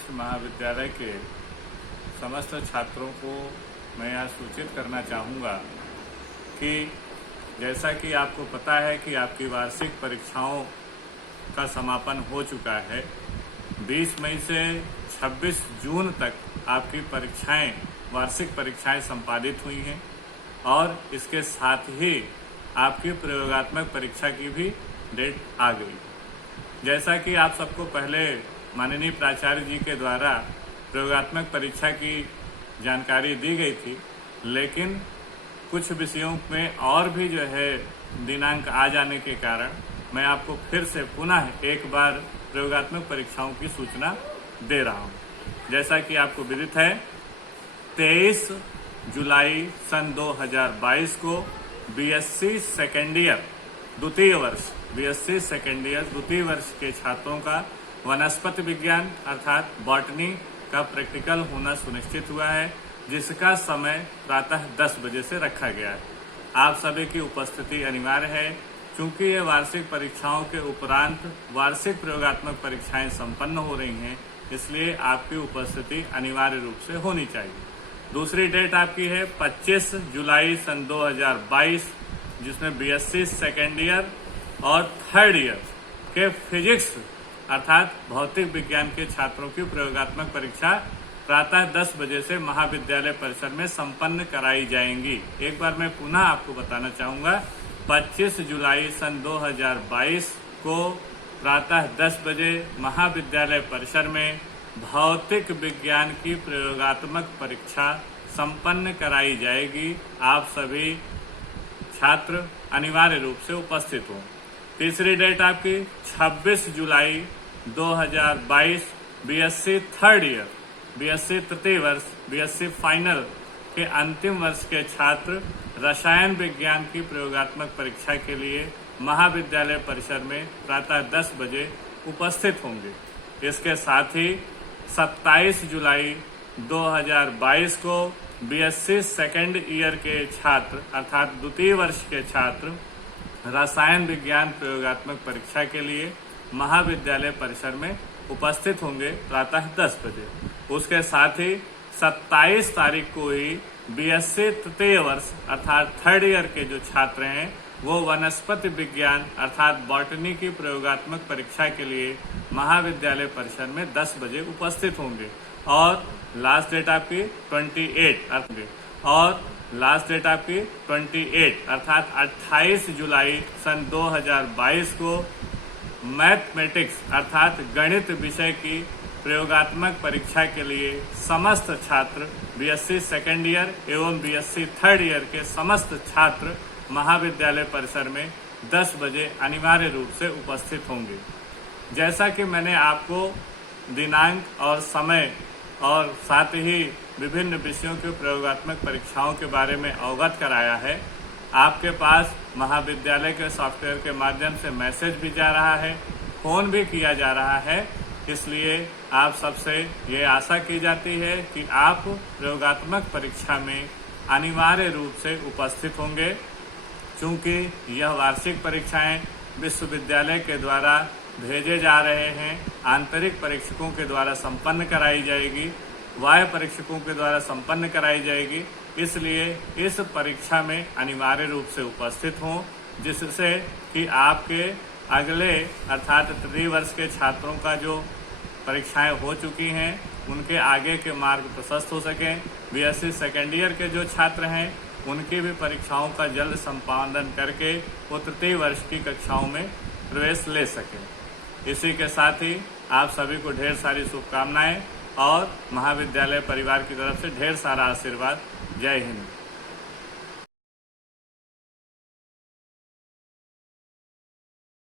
वशिष्ठ महाविद्यालय के समस्त छात्रों को मैं यहाँ सूचित करना चाहूँगा कि जैसा कि आपको पता है कि आपकी वार्षिक परीक्षाओं का समापन हो चुका है। 20 मई से 26 जून तक आपकी परीक्षाएं, वार्षिक परीक्षाएं संपादित हुई हैं और इसके साथ ही आपकी प्रयोगात्मक परीक्षा की भी डेट आ गई। जैसा कि आप सबको पहले माननीय प्राचार्य जी के द्वारा प्रयोगात्मक परीक्षा की जानकारी दी गई थी, लेकिन कुछ विषयों में और भी जो है दिनांक आ जाने के कारण मैं आपको फिर से पुनः एक बार प्रयोगात्मक परीक्षाओं की सूचना दे रहा हूं। जैसा कि आपको विदित है, 23 जुलाई सन 2022 को बीएससी सेकेंड ईयर द्वितीय वर्ष के छात्रों का वनस्पति विज्ञान अर्थात बॉटनी का प्रैक्टिकल होना सुनिश्चित हुआ है, जिसका समय प्रातः 10 बजे से रखा गया है। आप सभी की उपस्थिति अनिवार्य है, क्योंकि ये वार्षिक परीक्षाओं के उपरांत वार्षिक प्रयोगात्मक परीक्षाएं संपन्न हो रही हैं, इसलिए आपकी उपस्थिति अनिवार्य रूप से होनी चाहिए। दूसरी डेट आपकी है 25 जुलाई सन 2022, जिसमें बीएससी सेकेंड ईयर और थर्ड ईयर के फिजिक्स अर्थात भौतिक विज्ञान के छात्रों की प्रयोगात्मक परीक्षा प्रातः 10 बजे से महाविद्यालय परिसर में संपन्न कराई जाएंगी। एक बार मैं पुनः आपको बताना चाहूंगा, 25 जुलाई सन 2022 को प्रातः 10 बजे महाविद्यालय परिसर में भौतिक विज्ञान की प्रयोगात्मक परीक्षा संपन्न कराई जाएगी। आप सभी छात्र अनिवार्य रूप से उपस्थित हों। तीसरी डेट आपकी 26 जुलाई 2022 बीएससी थर्ड ईयर, बीएससी तृतीय वर्ष, बीएससी फाइनल के अंतिम वर्ष के छात्र रसायन विज्ञान की प्रयोगात्मक परीक्षा के लिए महाविद्यालय परिसर में प्रातः 10 बजे उपस्थित होंगे। इसके साथ ही 27 जुलाई 2022 को बीएससी सेकेंड ईयर के छात्र अर्थात द्वितीय वर्ष के छात्र रसायन विज्ञान प्रयोगात्मक परीक्षा के लिए महाविद्यालय परिसर में उपस्थित होंगे प्रातः 10 बजे। उसके साथ ही 27 तारीख को ही बीएससी तृतीय वर्ष अर्थात थर्ड ईयर के जो छात्र हैं वो वनस्पति विज्ञान अर्थात बॉटनी की प्रयोगात्मक परीक्षा के लिए महाविद्यालय परिसर में 10 बजे उपस्थित होंगे। और लास्ट डेट आपकी 28 अर्थात 28 जुलाई सन 2022 को मैथमेटिक्स अर्थात गणित विषय की प्रयोगात्मक परीक्षा के लिए समस्त छात्र बीएससी सेकेंड ईयर एवं बीएससी थर्ड ईयर के समस्त छात्र महाविद्यालय परिसर में 10 बजे अनिवार्य रूप से उपस्थित होंगे। जैसा कि मैंने आपको दिनांक और समय और साथ ही विभिन्न विषयों की प्रयोगात्मक परीक्षाओं के बारे में अवगत कराया है, आपके पास महाविद्यालय के सॉफ्टवेयर के माध्यम से मैसेज भी जा रहा है, फोन भी किया जा रहा है। इसलिए आप सबसे ये आशा की जाती है कि आप प्रयोगात्मक परीक्षा में अनिवार्य रूप से उपस्थित होंगे, क्योंकि यह वार्षिक परीक्षाएं विश्वविद्यालय के द्वारा भेजे जा रहे हैं, आंतरिक परीक्षकों के द्वारा संपन्न कराई जाएगी, बाह्य परीक्षकों के द्वारा संपन्न कराई जाएगी। इसलिए इस परीक्षा में अनिवार्य रूप से उपस्थित हों, जिससे कि आपके अगले अर्थात तृतीय वर्ष के छात्रों का जो परीक्षाएं हो चुकी हैं उनके आगे के मार्ग प्रशस्त हो सकें। बीएससी सेकेंड ईयर के जो छात्र हैं उनकी भी परीक्षाओं का जल्द संपादन करके वो तृतीय वर्ष की कक्षाओं में प्रवेश ले सकें। इसी के साथ ही आप सभी को ढेर सारी शुभकामनाएं और महाविद्यालय परिवार की तरफ से ढेर सारा आशीर्वाद। जय हिंद।